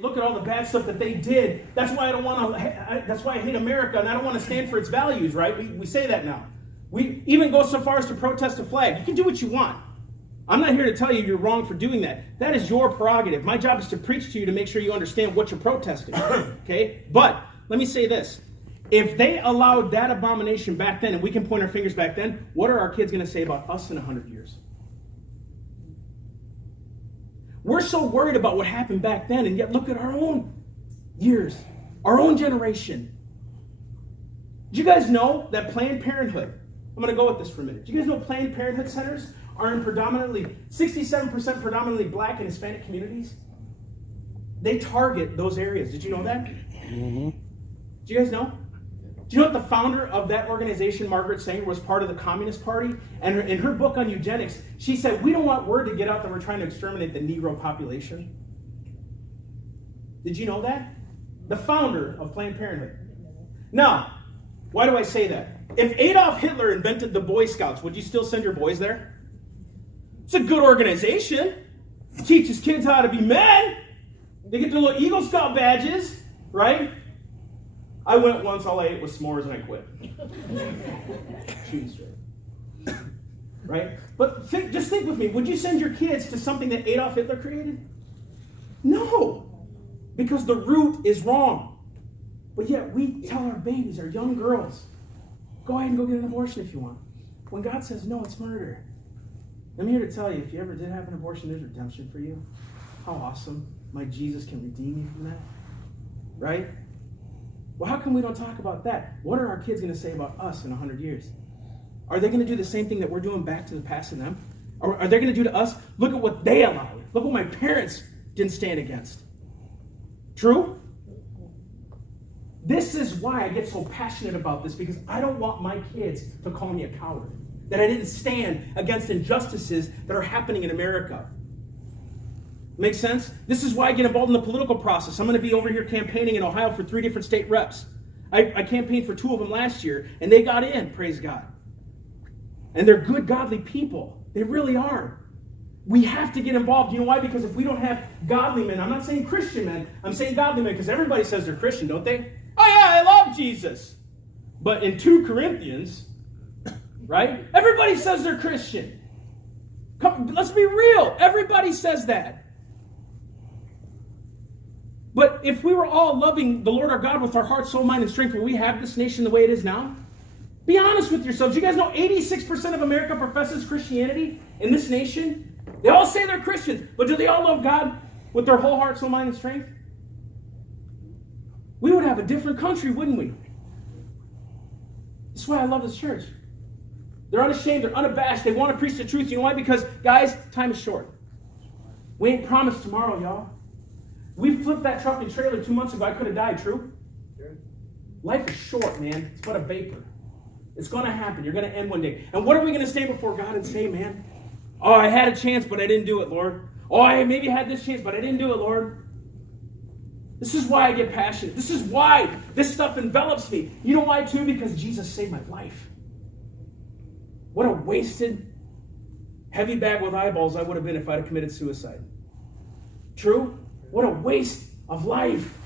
look at all the bad stuff that they did. That's why I don't want to. That's why I hate America, and I don't want to stand for its values. Right? We say that now. We even go so far as to protest a flag. You can do what you want. I'm not here to tell you you're wrong for doing that. That is your prerogative. My job is to preach to you to make sure you understand what you're protesting. Okay? But let me say this. If they allowed that abomination back then, and we can point our fingers back then, what are our kids going to say about us in 100 years? We're so worried about what happened back then, and yet look at our own years, our own generation. Do you guys know that Planned Parenthood, I'm going to go with this for a minute. Do you guys know Planned Parenthood centers are in 67% predominantly black and Hispanic communities? They target those areas. Did you know that? Mm-hmm. Do you guys know? Do you know what the founder of that organization, Margaret Sanger, was part of the Communist Party? And in her book on eugenics, she said, we don't want word to get out that we're trying to exterminate the Negro population. Did you know that? The founder of Planned Parenthood. Now, why do I say that? If Adolf Hitler invented the Boy Scouts, would you still send your boys there? It's a good organization. It teaches kids how to be men. They get their little Eagle Scout badges, right? I went once, all I ate was s'mores, and I quit. Shooting straight. Right? But just think with me. Would you send your kids to something that Adolf Hitler created? No. Because the root is wrong. But yet we tell our babies, our young girls, go ahead and go get an abortion if you want. When God says, no, it's murder. I'm here to tell you, if you ever did have an abortion, there's redemption for you. How awesome. My Jesus can redeem you from that. Right? Well, how come we don't talk about that? What are our kids going to say about us in 100 years? Are they going to do the same thing that we're doing back to the past of them? Or are they going to do to us? Look at what they allowed. Look what my parents didn't stand against. True? This is why I get so passionate about this, because I don't want my kids to call me a coward. That I didn't stand against injustices that are happening in America. Make sense? This is why I get involved in the political process. I'm going to be over here campaigning in Ohio for 3 different state reps. I campaigned for 2 of them last year, and they got in, praise God. And they're good, godly people. They really are. We have to get involved. You know why? Because if we don't have godly men, I'm not saying Christian men, I'm saying godly men, because everybody says they're Christian, don't they? Oh yeah, I love Jesus. But in 2 Corinthians, right? Everybody says they're Christian. Come, let's be real. Everybody says that. But if we were all loving the Lord our God with our heart, soul, mind, and strength, will we have this nation the way it is now? Be honest with yourselves. You guys know 86% of America professes Christianity in this nation? They all say they're Christians, but do they all love God with their whole heart, soul, mind, and strength? We would have a different country, wouldn't we? That's why I love this church. They're unashamed, they're unabashed, they want to preach the truth. You know why? Because, guys, time is short. We ain't promised tomorrow, y'all. We flipped that truck and trailer 2 months ago. I could have died, true? Sure. Life is short, man. It's but a vapor. It's going to happen. You're going to end one day. And what are we going to stand before God and say, man? Oh, I had a chance, but I didn't do it, Lord. Oh, I maybe had this chance, but I didn't do it, Lord. This is why I get passionate. This is why this stuff envelops me. You know why, too? Because Jesus saved my life. What a wasted, heavy bag with eyeballs I would have been if I'd have committed suicide. True? What a waste of life.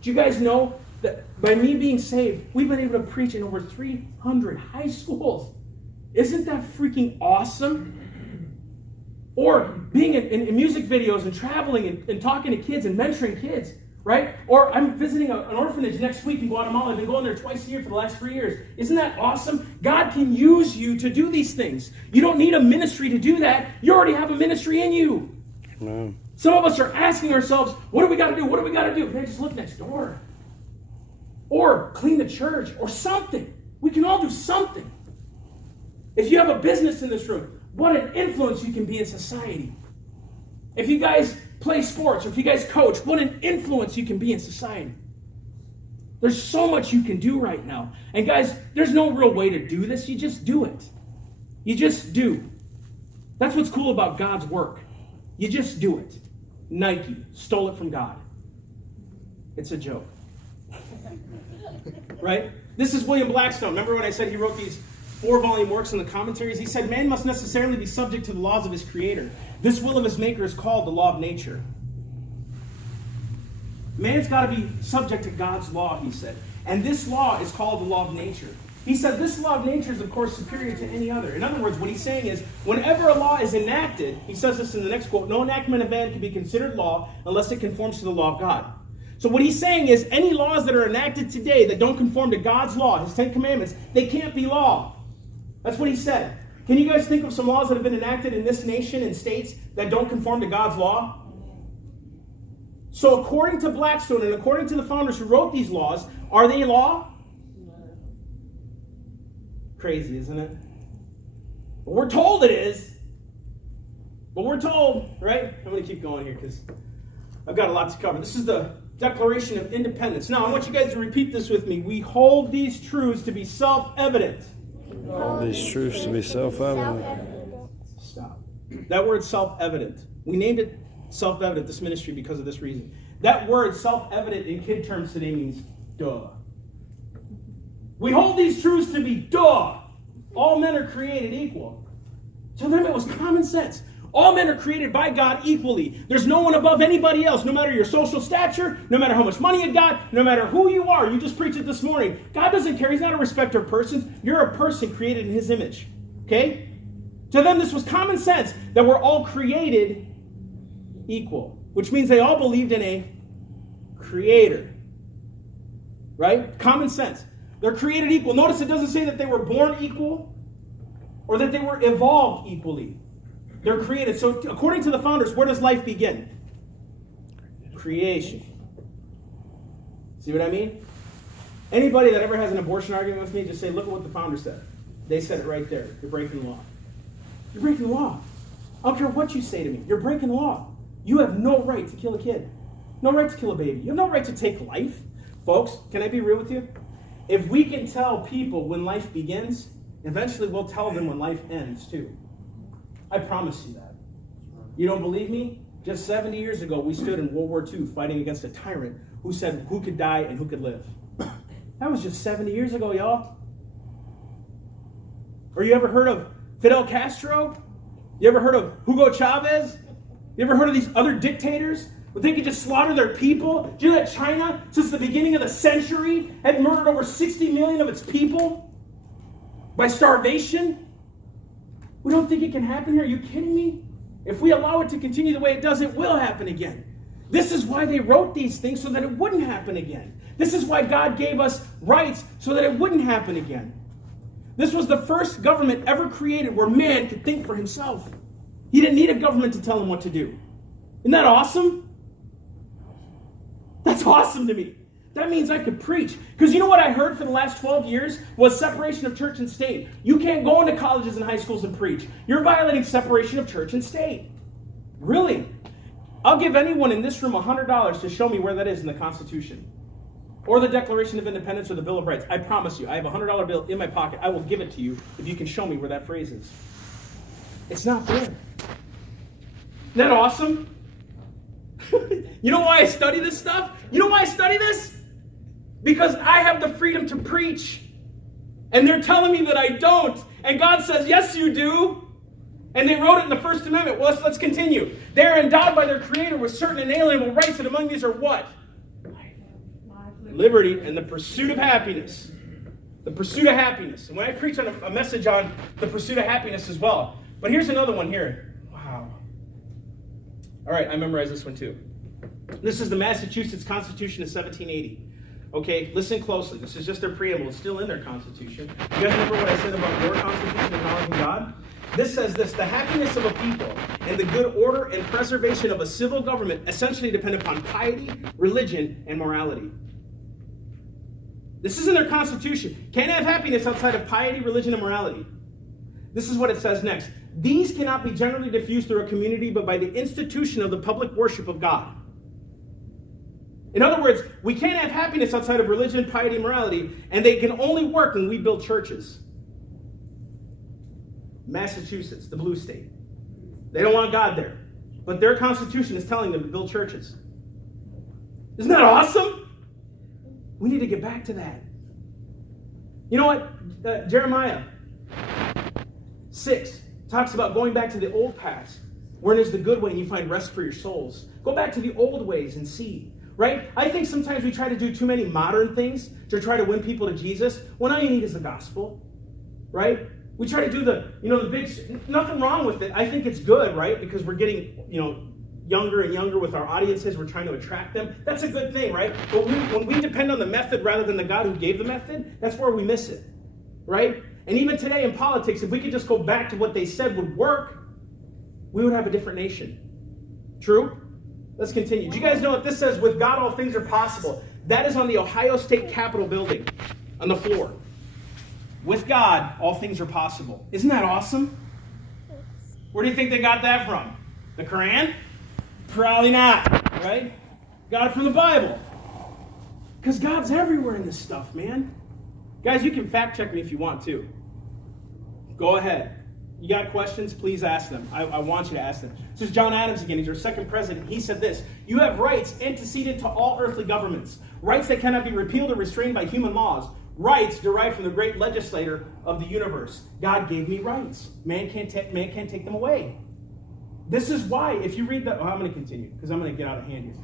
Do you guys know that by me being saved, we've been able to preach in over 300 high schools? Isn't that freaking awesome? Or being in music videos and traveling and talking to kids and mentoring kids, right? Or I'm visiting an orphanage next week in Guatemala. I've been going there twice a year for the last 3 years. Isn't that awesome? God can use you to do these things. You don't need a ministry to do that. You already have a ministry in you. Amen. Some of us are asking ourselves, what do we got to do? What do we got to do? Can I just look next door? Or clean the church or something. We can all do something. If you have a business in this room, what an influence you can be in society. If you guys play sports or if you guys coach, what an influence you can be in society. There's so much you can do right now. And guys, there's no real way to do this. You just do it. You just do. That's what's cool about God's work. You just do it. Nike stole it from God. It's a joke. Right? This is William Blackstone. Remember when I said he wrote these 4-volume works in the commentaries? He said, man must necessarily be subject to the laws of his creator. This will of his maker is called the law of nature. Man's got to be subject to God's law, he said. And this law is called the law of nature. He said this law of nature is, of course, superior to any other. In other words, what he's saying is, whenever a law is enacted, he says this in the next quote, no enactment of man can be considered law unless it conforms to the law of God. So what he's saying is, any laws that are enacted today that don't conform to God's law, his 10 commandments, they can't be law. That's what he said. Can you guys think of some laws that have been enacted in this nation and states that don't conform to God's law? So according to Blackstone and according to the founders who wrote these laws, are they law? Crazy, isn't it? But we're told it is. But we're told, right? I'm going to keep going here because I've got a lot to cover. This is the Declaration of Independence. Now, I want you guys to repeat this with me. We hold these truths to be self-evident. Hold these truths to be self-evident. Stop. That word self-evident. We named it self-evident, this ministry, because of this reason. That word self-evident in kid terms today means duh. We hold these truths to be duh. All men are created equal. To them it was common sense. All men are created by God equally. There's no one above anybody else, no matter your social stature, no matter how much money you got, no matter who you are. You just preached it this morning. God doesn't care. He's not a respecter of persons. You're a person created in his image. Okay? To them this was common sense that we're all created equal, which means they all believed in a creator. Right? Common sense. They're created equal. Notice it doesn't say that they were born equal or that they were evolved equally. They're created. So according to the founders, where does life begin? Creation. See what I mean? Anybody that ever has an abortion argument with me, just say, look at what the founder said. They said it right there. You're breaking the law. You're breaking the law. I don't care what you say to me. You're breaking the law. You have no right to kill a kid. No right to kill a baby. You have no right to take life. Folks, can I be real with you? If we can tell people when life begins, eventually we'll tell them when life ends too. I promise you that. You don't believe me? Just 70 years ago, we stood in World War II fighting against a tyrant who said who could die and who could live. That was just 70 years ago, y'all. Or you ever heard of Fidel Castro? You ever heard of Hugo Chavez? You ever heard of these other dictators? But they could just slaughter their people. Do you know that China, since the beginning of the century, had murdered over 60 million of its people by starvation? We don't think it can happen here. Are you kidding me? If we allow it to continue the way it does, it will happen again. This is why they wrote these things, so that it wouldn't happen again. This is why God gave us rights, so that it wouldn't happen again. This was the first government ever created where man could think for himself. He didn't need a government to tell him what to do. Isn't that awesome? That's awesome to me. That means I could preach. Because you know what I heard for the last 12 years was separation of church and state. You can't go into colleges and high schools and preach. You're violating separation of church and state. Really? I'll give anyone in this room $100 to show me where that is in the Constitution. Or the Declaration of Independence or the Bill of Rights. I promise you, I have a $100 bill in my pocket. I will give it to you if you can show me where that phrase is. It's not there. Isn't that awesome? You know why I study this stuff? You know why I study this? Because I have the freedom to preach. And they're telling me that I don't. And God says, yes, you do. And they wrote it in the First Amendment. Well, let's continue. They're endowed by their Creator with certain inalienable rights, and among these are what? Liberty and the pursuit of happiness. The pursuit of happiness. And when I preach on a message on the pursuit of happiness as well. But here's another one here. Wow. All right, I memorized this one too. This is the Massachusetts Constitution of 1780. Okay, listen closely. This is just their preamble. It's still in their Constitution. You guys remember what I said about your Constitution acknowledging God? This says this: the happiness of a people and the good order and preservation of a civil government essentially depend upon piety, religion, and morality. This is in their Constitution. Can't have happiness outside of piety, religion, and morality. This is what it says next. These cannot be generally diffused through a community, but by the institution of the public worship of God. In other words, we can't have happiness outside of religion, piety, and morality, and they can only work when we build churches. Massachusetts, the blue state. They don't want God there. But their constitution is telling them to build churches. Isn't that awesome? We need to get back to that. You know what? Jeremiah 6 talks about going back to the old paths, where there's the good way and you find rest for your souls. Go back to the old ways and see. right? I think sometimes we try to do too many modern things to try to win people to Jesus, when all you need is the gospel, right? We try to do the big, nothing wrong with it. I think it's good, right? Because we're getting, younger and younger with our audiences. We're trying to attract them. That's a good thing, right? But when we depend on the method rather than the God who gave the method, that's where we miss it, right? And even today in politics, if we could just go back to what they said would work, we would have a different nation. True? Let's continue. Do you guys know what this says? With God, all things are possible. That is on the Ohio State Capitol building, on the floor. With God, all things are possible. Isn't that awesome? Where do you think they got that from? The Quran? Probably not, right? Got it from the Bible. Because God's everywhere in this stuff, man. Guys, you can fact check me if you want to. Go ahead. You got questions? Please ask them. I want you to ask them. This is John Adams again. He's our second president. He said this: you have rights antecedent to all earthly governments. Rights that cannot be repealed or restrained by human laws. Rights derived from the great legislator of the universe. God gave me rights. Man can't take them away. This is why, if you read that, I'm going to continue because I'm going to get out of hand here.